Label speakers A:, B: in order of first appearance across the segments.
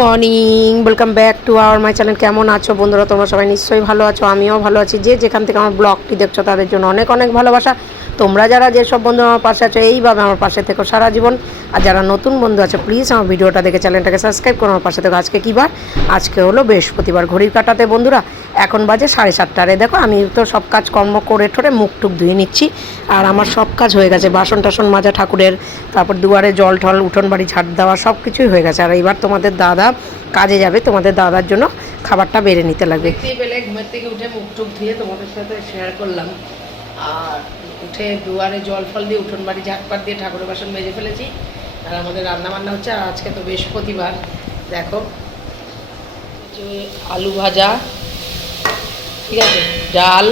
A: Morning welcome back to our my channel কেমন আছো বন্ধুরা? তোমরা সবাই নিশ্চয়ই ভালো আছো, আমিও ভালো আছি। যে যেখান থেকে আমার ব্লগটি দেখছ, তাদের জন্য অনেক অনেক ভালোবাসা। তোমরা যারা যেসব বন্ধু আমার পাশে আছো, এইভাবে আমার পাশে থেকো সারা জীবন। আর যারা নতুন বন্ধু আছে প্লিজ আমার ভিডিওটা দেখে চ্যানেলটাকে সাবস্ক্রাইব করো, আমার পাশে থেকো। আজকে কী বার? আজকে হলো বৃহস্পতিবার, ঘড়ির কাটাতে। বন্ধুরা, এখন বাজে সাড়ে সাতটারে। দেখো, আমি তো সব কাজ কর্ম করে ঠোরে মুখ টুক ধুয়ে নিচ্ছি, আর আমার সব কাজ হয়ে গেছে। বাসন টাসন মাজা ঠাকুরের, তারপর দুয়ারে জল টল উঠোন বাড়ি ঝাড় দেওয়া, সব কিছুই হয়ে গেছে। আর এইবার তোমাদের দাদা কাজে যাবে, তোমাদের দাদার জন্য খাবারটা বেড়ে নিতে লাগবে। ঘুমের থেকে উঠে মুখ টুক ধুয়ে তোমাদের সাথে শেয়ার করলাম। আর উঠে দুয়ারে জল ফল দিয়ে উঠোন বাড়ি ঝাটপাট দিয়ে ঠাকুরের বাসন মেজে ফেলেছি। আর আমাদের রান্না বান্না হচ্ছে আর আজকে তো বৃহস্পতিবার। দেখো আলু ভাজা, ঠিক আছে? ডাল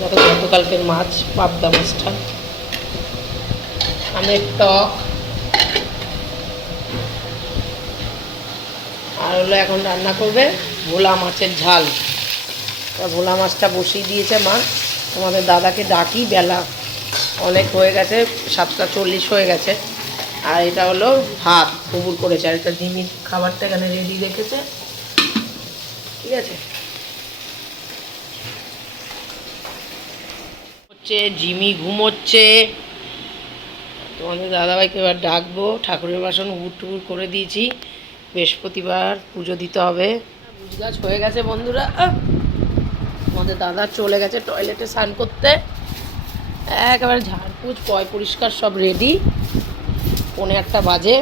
A: গতকালকের মাছ, পাবদা মাছটা। আমের টক। আর হলো এখন রান্না করবে ভোলা মাছের ঝাল। ভোলা মাছটা বসিয়ে দিয়েছে মা। তোমাদের দাদাকে ডাকি, বেলা অনেক হয়ে গেছে, সাতটা চল্লিশ হয়ে গেছে। আর এটা হলো ভাত কুবুর করেছে, আর এটা জিমির খাবারটা এখানে রেডি রেখেছে। ঠিক আছে? হচ্ছে জিমি ঘুমোচ্ছে। তোমাদের দাদাভাইকে এবার ডাকবো, ঠাকুরের বাসন উপুর টুপুর করে দিয়েছি। বৃহস্পতিবার পুজো দিতে হবে। বুঝ গাছ হয়ে গেছে বন্ধুরা। আমাদের দাদা চলে গেছে টয়লেটে স্নান করতে। একেবারে ঝাড়পুছ পয় পরিষ্কার সব রেডি পনে একটা বাজে।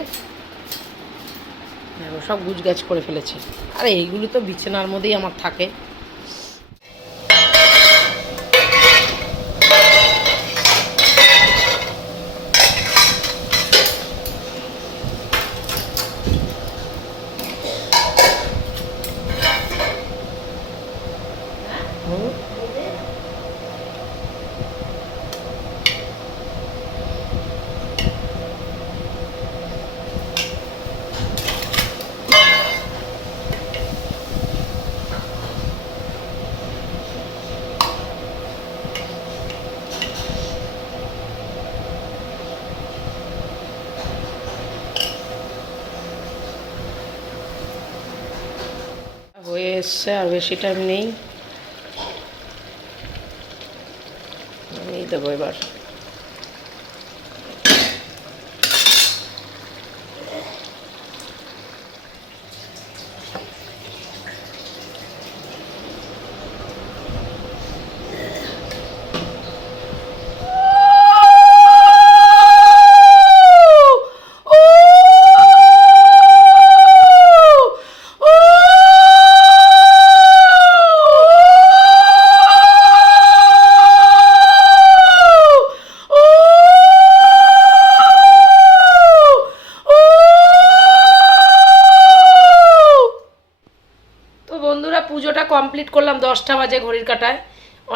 A: সব গুজগাছ করে ফেলেছে। আর এইগুলি তো বিছানার মধ্যেই আমার থাকে হুম। হয়ে এসছে আর বেশি টাইম নেই। দেবো এবার। কমপ্লিট করলাম, দশটা বাজে ঘড়ির কাটায়।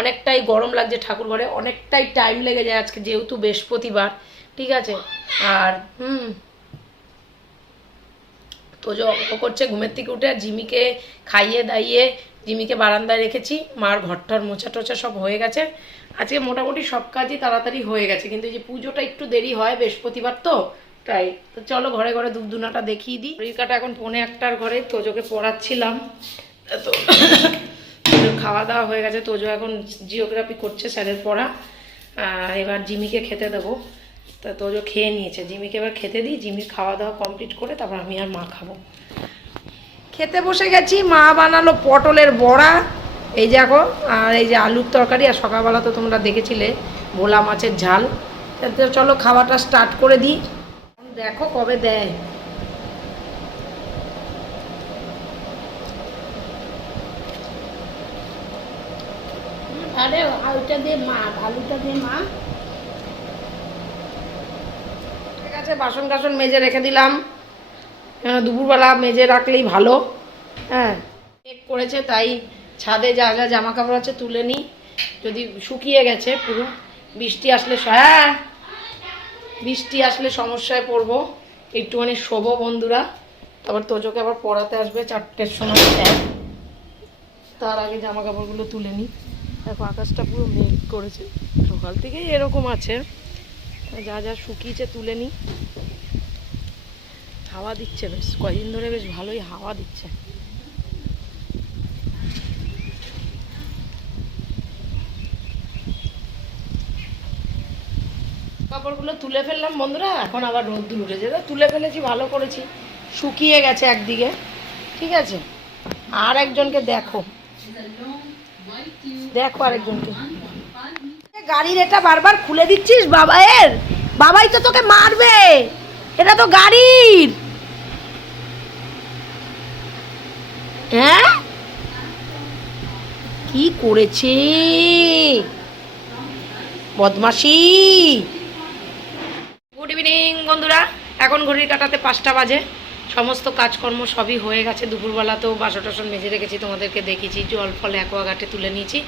A: অনেকটাই গরম লাগছে ঠাকুর ঘরে, অনেকটাই টাইম লেগে যায় আজকে যেহেতু বৃহস্পতিবার, ঠিক আছে? আর, হুম। তো যে অঙ্ক করছে ঘুমের থেকে উঠে, জিমিকে খাইয়ে দাইয়ে, জিমিকে বারান্দায় রেখেছি। মার ঘরটার মোছা টোছা সব হয়ে গেছে। আজকে মোটামুটি সব কাজই তাড়াতাড়ি হয়ে গেছে, কিন্তু এই যে পুজোটা একটু দেরি হয় বৃহস্পতিবার তো, তাই। তো চলো ঘরে ঘরে দুধ দুনাটা দেখিয়ে দিই। ঘড়ির কাটা এখন পৌনে একটার ঘরে তোজোকে পড়াচ্ছিলাম। তো খাওয়া দাওয়া হয়ে গেছে তোজো এখন জিওগ্রাফি করছে স্যারের পড়া। আর এবার জিমিকে খেতে দেবো। তা তোজো খেয়ে নিয়েছে। জিমিকে এবার খেতে দিই, জিমির খাওয়া দাওয়া কমপ্লিট করে তারপর আমি আর মা খাব। খেতে বসে গেছি, মা বানালো পটলের বড়া। এই দেখো আর এই যে আলুর তরকারি, আর সকালবেলা তো তোমরা দেখেছিলে, ভোলা মাছের ঝাল। চলো খাওয়াটা স্টার্ট করে দিই। দেখো কবে দেয়।
B: আরে আলুটা দিয়ে মা, আলুটা দিয়ে মা।
A: ঠিক আছে, বাসন টাসন মেজে রেখে দিলাম। দুপুরবেলা মেজে রাখলেই ভালো। হ্যাঁ কেক করেছে, তাই ছাদে যা যা জামা কাপড় আছে তুলে নিই যদি শুকিয়ে গেছে পুরো, বৃষ্টি আসলে হ্যাঁ বৃষ্টি আসলে সমস্যায় পড়ব। একটুখানি শোবো বন্ধুরা। তারপর তোজোকে আবার পড়াতে আসবে চারটের সময়। তার আগে জামা কাপড়গুলো তুলে নিই দেখো, আকাশটা পুরো মেঘ করেছে। সকাল থেকেই এরকম আছে। যা যা শুকিয়েছে তুলে নিই হাওয়া দিচ্ছে বেশ, কয়দিন ধরে বেশ ভালোই হাওয়া দিচ্ছে। কাপড়গুলো তুলে ফেললাম বন্ধুরা, এখন আবার রোদ্দুর উঠেছে। তুলে ফেলেছি, ভালো করেছি। শুকিয়ে গেছে একদিকে, ঠিক আছে? আর একজনকে দেখো। দেখো আরেকজনকে। গাড়ির এটা বারবার খুলে দিচ্ছিস, বাবা বাবাই তো তোকে মারবে। এটা তো গাড়ির। হ্যাঁ? কি করেছে? বদমাসি গুড ইভিনিং বন্ধুরা। এখন ঘড়ির কাটাতে পাঁচটা বাজে। সমস্ত কাজকর্ম সবই হয়ে গেছে। দুপুরবেলা তো বাসন টাসন মেজে রেখেছি, তোমাদেরকে দেখেছি জল ফল অ্যাকোয়াগার্ডে তুলে নিয়েছি।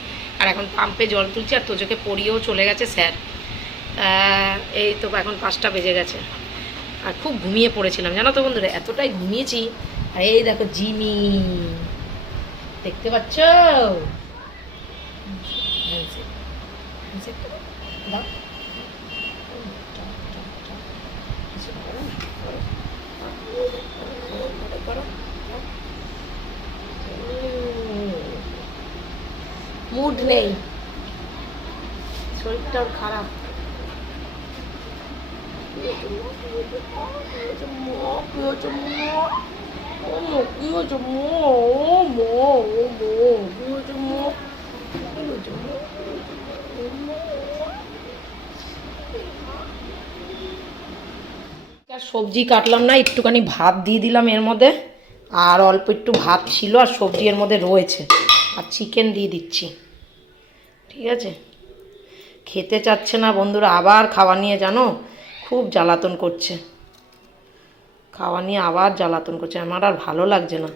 A: আর এখন পাম্পে জল তুলছি আর তোজোকে পড়িয়েও চলে গেছে স্যার। এই তো এখন পাঁচটা বেজে গেছে। আর খুব ঘুমিয়ে পড়েছিলাম, জানো তো বন্ধুরা, এতটাই ঘুমিয়েছি। আর এই দেখো জিমি, দেখতে পাচ্ছ handshake. handshake টা দাও। দাও। handshake করো না, করো। করো, করো, করো। মুড নেই শরীরটা ওর খারাপ কি হয়েছে মা? কি হয়েছে মা? ও মা, কি হয়েছে মা? ও মা, ও মা, কি হয়েছে মা? কি হয়েছে মা? ও মা। আর সবজি কাটলাম না, একটুখানি ভাত দিয়ে দিলাম এর মধ্যে। আর অল্প একটু ভাত ছিল, আর সবজি এর মধ্যে রয়েছে। আর চিকেন দিয়ে দিচ্ছি। ঠিক আছে? খেতে চাচ্ছে না বন্ধুরা আবার খাওয়া নিয়ে জানো? খুব জ্বালাতন করছে। খাওয়া নিয়ে আবার জ্বালাতন করছে আমার আর ভালো লাগছে না।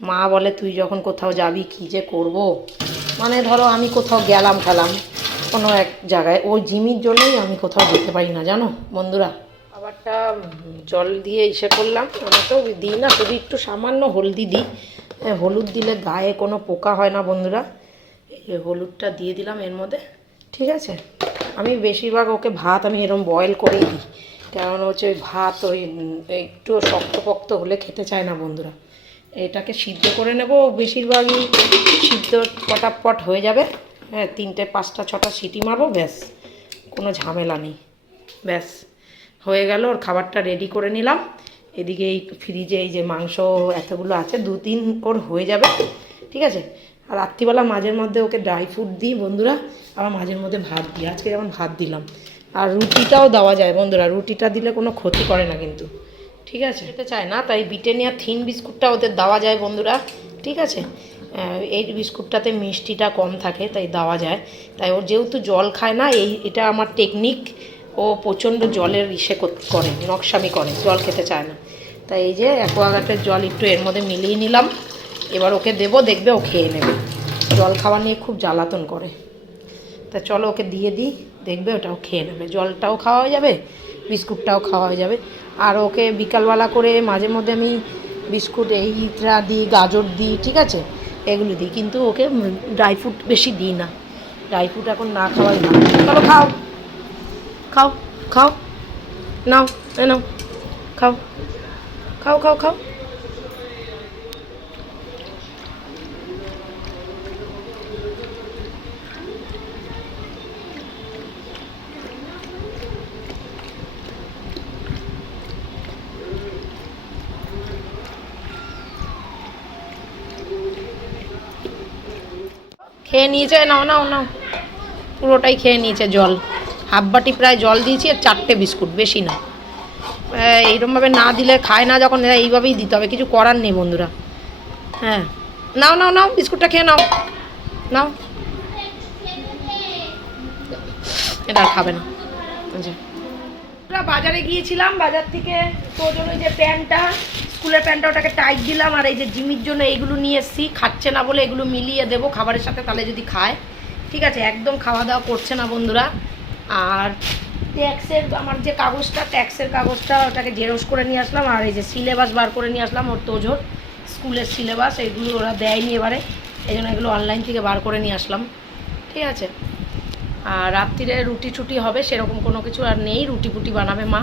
A: মা বলে তুই যখন কোথাও যাবি কী যে করব? মানে ধরো আমি কোথাও গেলাম খেলাম কোনো এক জায়গায়। ওই জিমির জন্যই আমি কোথাও যেতে পারি না জানো বন্ধুরা? খাবারটা জল দিয়ে ইসে করলাম। আমি তো দিই না শুধু একটু সামান্য হলদি দিই। হ্যাঁ, হলুদ দিলে গায়ে কোনো পোকা হয় না বন্ধুরা। হলুদটা দিয়ে দিলাম এর মধ্যে। ঠিক আছে। আমি বেশিরভাগ ওকে ভাত আমি এরকম বয়েল করেই দিই। কারণ হচ্ছে ওই ভাত ওই, একটু শক্তপোক্ত হলে খেতে চায় না বন্ধুরা। এটাকে সিদ্ধ করে নেব, বেশিরভাগই সিদ্ধ পটাপট হয়ে যাবে। হ্যাঁ তিনটে, পাঁচটা, ছটা সিটি মারবো, ব্যাস। কোনো ঝামেলা নেই। ব্যাস, হয়ে গেল, ওর খাবারটা রেডি করে নিলাম। এদিকে এই ফ্রিজে এই যে মাংস এতগুলো আছে দু তিন ওর হয়ে যাবে। ঠিক আছে? আর রাত্রিবেলা মাঝের মধ্যে ওকে ড্রাই ফ্রুট দিই, বন্ধুরা। আবার মাঝের মধ্যে ভাত দিই। আজকে যেমন ভাত দিলাম। আর রুটিটাও দেওয়া যায়, বন্ধুরা। রুটিটা দিলে কোনো ক্ষতি করে না কিন্তু। ঠিক আছে? এটা চায় না, তাই ব্রিটানিয়া থিন বিস্কুটটা ওদের দেওয়া যায়, বন্ধুরা। ঠিক আছে? এই বিস্কুটটাতে মিষ্টিটা কম থাকে, তাই দেওয়া যায়। তাই ওর যেহেতু জল খায় না, এই, এটা আমার টেকনিক ও প্রচণ্ড জলের ইসে করে নকশামি করে, জল খেতে চায় না। তাই এই যে অ্যাকোয়াগার্ডের জল একটু এর মধ্যে মিলিয়ে নিলাম। এবার ওকে দেবো, দেখবে ও খেয়ে নেবে। জল খাওয়া নিয়ে খুব জ্বালাতন করে। তা চলো ওকে দিয়ে দিই, দেখবে ওটাও খেয়ে নেবে। জলটাও খাওয়া যাবে, বিস্কুটটাও খাওয়া যাবে। আর ওকে বিকালবেলা করে মাঝে মধ্যে আমি বিস্কুট এইটা দিই, গাজর দিই, ঠিক আছে? এগুলো দিই। কিন্তু ওকে ড্রাই ফ্রুট বেশি দিই না। ড্রাই ফ্রুট এখন না খাওয়াই ভালো। চলো খাও। খাও খাও। নাও, এ নাও। খাও। খাও খাও খাও। নিয়েছে নাও নাও নাও। পুরোটাই খেয়ে নিয়েছে জল। হাফ বাটি প্রায় জল দিয়েছি, আর চারটে বিস্কুট, বেশি না। এইরকমভাবে না দিলে খায় না, যখন এইভাবেই দিতে হবে, কিছু করার নেই বন্ধুরা। হ্যাঁ। নাও নাও নাও, বিস্কুটটা খেয়ে নাও। নাও। এটা খাবে না। আচ্ছা বাজারে গিয়েছিলাম, বাজার থেকে তোর জন্য যে প্যান্টটা স্কুলের প্যান্টটা ওটাকে টাইট দিলাম আর এই যে জিমির জন্য এইগুলো নিয়ে এসেছি, খাচ্ছে না বলে এগুলো মিলিয়ে দেবো, খাবারের সাথে তাহলে যদি খায়। ঠিক আছে, একদম খাওয়া দাওয়া করছে না বন্ধুরা। আর ট্যাক্সের, আমার যে কাগজটা, ট্যাক্সের কাগজটা ওটাকে জেরক্স করে নিয়ে আসলাম আর এই যে সিলেবাস বার করে নিয়ে আসলাম ওর তোজোর, স্কুলের সিলেবাস, এগুলো ওরা দেয়নি এবারে। এই জন্য এগুলো অনলাইন থেকে বার করে নিয়ে আসলাম। ঠিক আছে? আর রাত্রিরে রুটি টুটি হবে, সেরকম কোনো কিছু আর নেই রুটি ফুটি বানাবে মা।